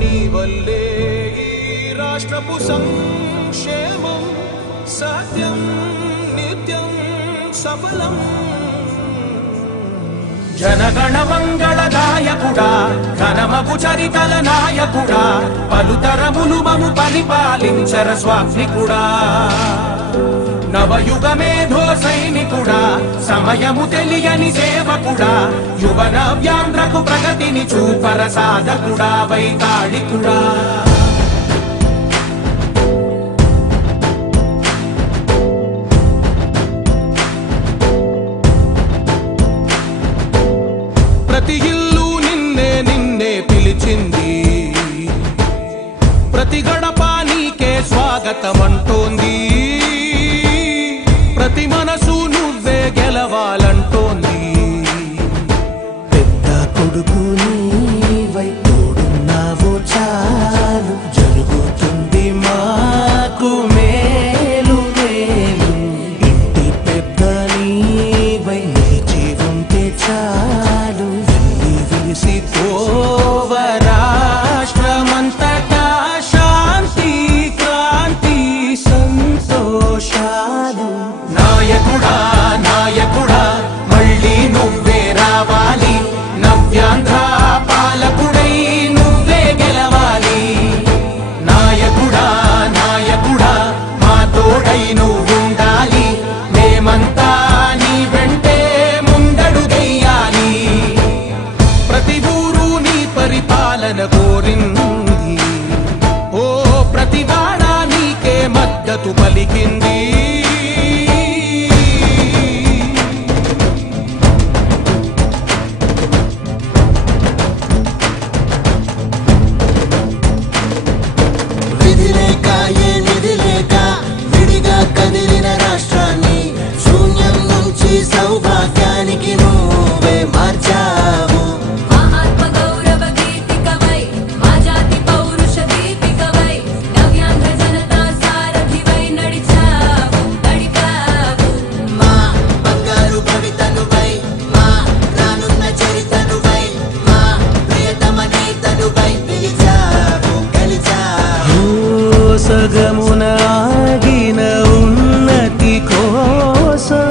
నీ వల్లే ఈ రాష్ట్రపు సంక్షేమం సత్యం నిత్యం సఫలం జనగణ మంగళ నాయకుడా ఘనమగు చరితల నాయకుడా పలుతరములు మము పరిపాలించర స్వామికుడా నవయుగ మేధో సైనికుడా సమయము తెలియని సేవకుడా యువన వ్యాంధ్రకు ప్రగతిని చూపర సాధకుడా వైతాళికుడా ప్రతి ఇల్లు నిన్నే నిన్నే పిలిచింది ప్రతి గడప నీకే స్వాగతమంటోంది ప్రతి మనసు నువ్వే గెలవాలంటోంది పెద్ద కొడుకు నీవై తోడున్నావు చాలు జరుగుతుంది మాకు మేలు మేలు ఇంటి పెద్ద నీవై నిలిచి ఉంటే చాలు విలిసి పోవ రాష్ట్రమంతటా శాంతి క్రాంతి సంతోషాలు నాయకుడా నాయకుడా మళ్ళీ నువ్వే రావాలి నవ్యాంధ్ర పాలకుడై నువ్వే గెలవాలి నాయకుడా నాయకుడా మా తోడై నువ్వుండాలి మేమంతా నీ వెంటే ముందడుగెయ్యాలి ప్రతి ఊరు నీ పరిపాలన కోరింది ఓ ప్రతి వాడ నీకే మద్దతు పలికింది సౌభాగ్యానికి నువ్వే మార్చావు ఆత్మ గౌరవ గీతికవై మా జాతి పౌరుష దీపికవై నవ్యాంధ్ర జనతా సారథివై నడిచావు నడిపావు మా బంగారు భవితనువై మా రానున్న చరితనువై మా ప్రియతమ నేతనువై పిలిచావు గెలిచావు సగమున ఆగిన ఉన్నతి కోసం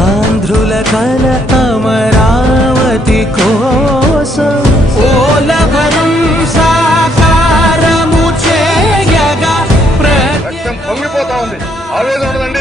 ఆంధ్రుల కల అమరావతి కోసం ఓలవరం సాకారము చేయగా రక్తం పొంగిపోతా ఉంది ఆవేదన ఉండదండి